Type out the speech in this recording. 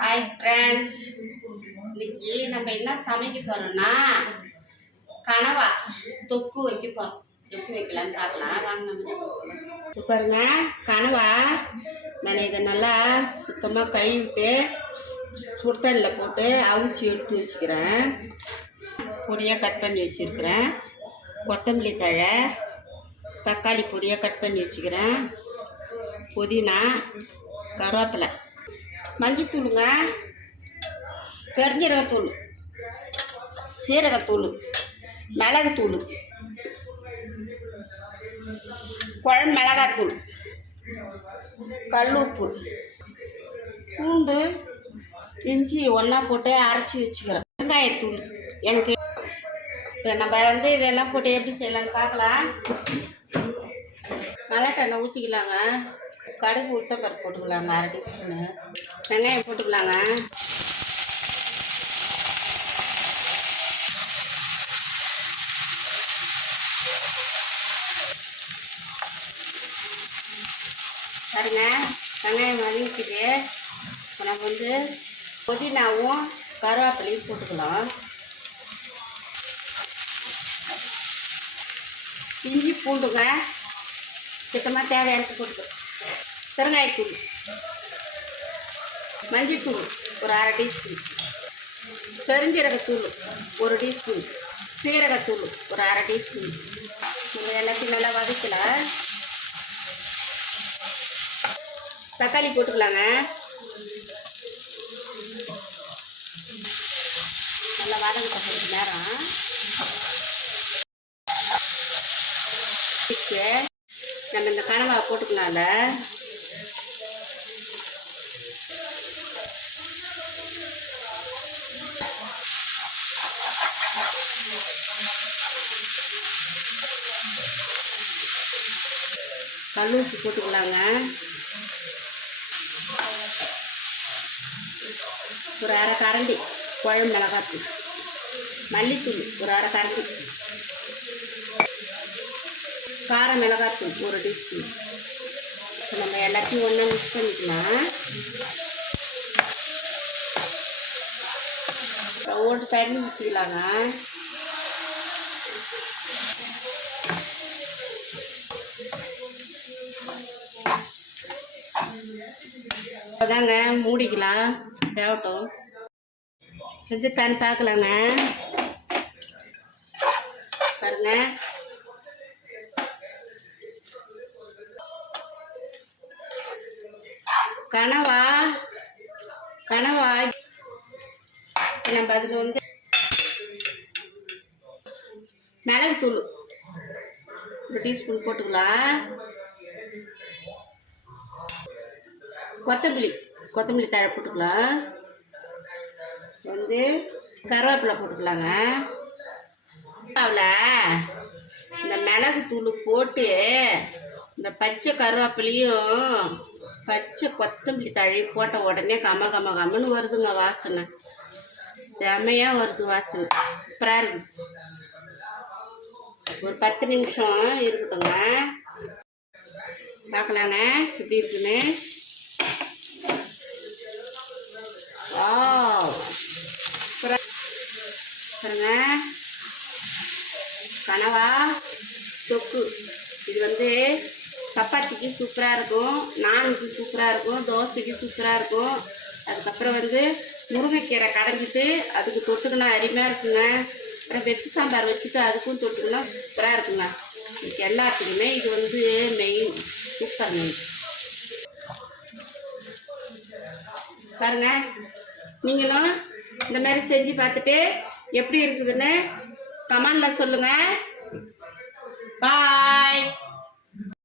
Hi friends, இன்னைக்கு நம்ம என்ன சமைக்க போறோம்னா கனவா தொக்கு வைக்க போறோம். எப்படி வைக்கலான்னு பார்க்கலாம் வாங்க. நம்ம பாருங்க, கனவா நான் இதை நல்லா சுத்தமாக கழுவிட்டு சுடுதண்ணில் போட்டு அவிச்சி எடுத்து வச்சுக்கிறேன். பொடியாக கட் பண்ணி வச்சுருக்கிறேன். கொத்தமல்லி தழை, தக்காளி பொடியாக கட் பண்ணி வச்சுக்கிறேன். புதினா, கருவேப்பிலை, மஞ்சத்தூளுங்க, பெருஞ்சீரகத்தூள், சீரகத்தூள், மிளகுத்தூள், குழம்பு மிளகாத்தூள், கல் உப்பு, பூண்டு, இஞ்சி ஒன்றா போட்டு அரைச்சி வச்சுக்கிறேன். வெங்காயத்தூள் எனக்கு. இப்போ நம்ம இதெல்லாம் போட்டு எப்படி செய்யலான்னு பார்க்கலாம். மல்லாட்டெண்ணெய் ஊற்றிக்கலாங்க. கடுகு உளுத்தப்பருப்பு போட்டுக்கலாங்க. அரை டீஸ்பூனு வெங்காயம் போட்டுக்கலாங்க. பாருங்க, வெங்காயம் வதங்கிக்குது. இப்போ நம்ம புதினாவும் கருவேப்பிலையும் போட்டுக்கலாம். இஞ்சி பூண்டுங்க சுத்தமாக தேவையானது போட்டுக்கலாம். பெருங்காயத்தூள், மஞ்சத்தூள் ஒரு அரை டீஸ்பூன், பெருஞ்சீரகத்தூள் ஒரு டீஸ்பூன், சீரகத்தூள் ஒரு அரை டீஸ்பூன். நம்ம எல்லாத்தையும் நல்லா வதக்கலாம். தக்காளி போட்டுக்கலாங்க. நல்லா வதங்க கொஞ்சம் நேரம். நம்ம இந்த கனவா போட்டுக்கலாம்ல. கல் உப்பு போட்டுக்கலாங்க. ஒரு அரை கரண்டி குழம்பு மிளகாத்தூள், மல்லித்தூள் ஒரு அரை கரண்டி, கார மிளகாத்தூள் ஒரு டீஸ்பூன். நம்ம எல்லாத்தையும் ஒன்றா மிக்ஸ் பண்ணிக்கலாம். ஓட்டு தண்ணி ஊற்றிக்கலாங்க. அதாங்க மூடிக்கலாம், வேகட்டும். தண்ணி பார்க்கலாங்க. பாருங்க, கனவா நம்ம அதில் மிளகுத்தூள் ஒரு டீஸ்பூன் போட்டுக்கலாம். கொத்தமல்லி தழை போட்டுக்கலாம். கருவேப்பிலை போட்டுக்கலாங்க. அதில் இந்த மிளகுத்தூள் போட்டு இந்த பச்சை கருவேப்பிலையும் பச்சை கொத்தமல்லி தழை போட்ட உடனே கம்மன்னு வருதுங்க வாசனை. செமையாக வருது வாசனை, சூப்பராக இருக்குது. ஒரு 10 நிமிஷம் இருக்கட்டுங்க, பார்க்கலாங்க எப்படி இருக்குன்னு. பாருங்க, கனவா தொக்கு. இது சப்பாத்திக்கு சூப்பராக இருக்கும், நானுக்கு சூப்பராக இருக்கும், தோசைக்கு சூப்பராக இருக்கும். அதுக்கப்புறம் முருங்கைக்கீரை கடைஞ்சிட்டு அதுக்கு தொட்டுக்குன்னா அருமையாக இருக்குங்க. அப்புறம் வெத்து சாம்பார் வச்சுட்டு அதுக்கும் தொட்டுக்குன்னா சூப்பராக இருக்குங்க. இதுக்கு எல்லாத்துக்குமே இது மெயின், சூப்பர் மெயின். பாருங்க, நீங்களும் இந்த மாதிரி செஞ்சு பார்த்துட்டு எப்படி இருக்குதுன்னு கமெண்டில் சொல்லுங்கள். பாய்.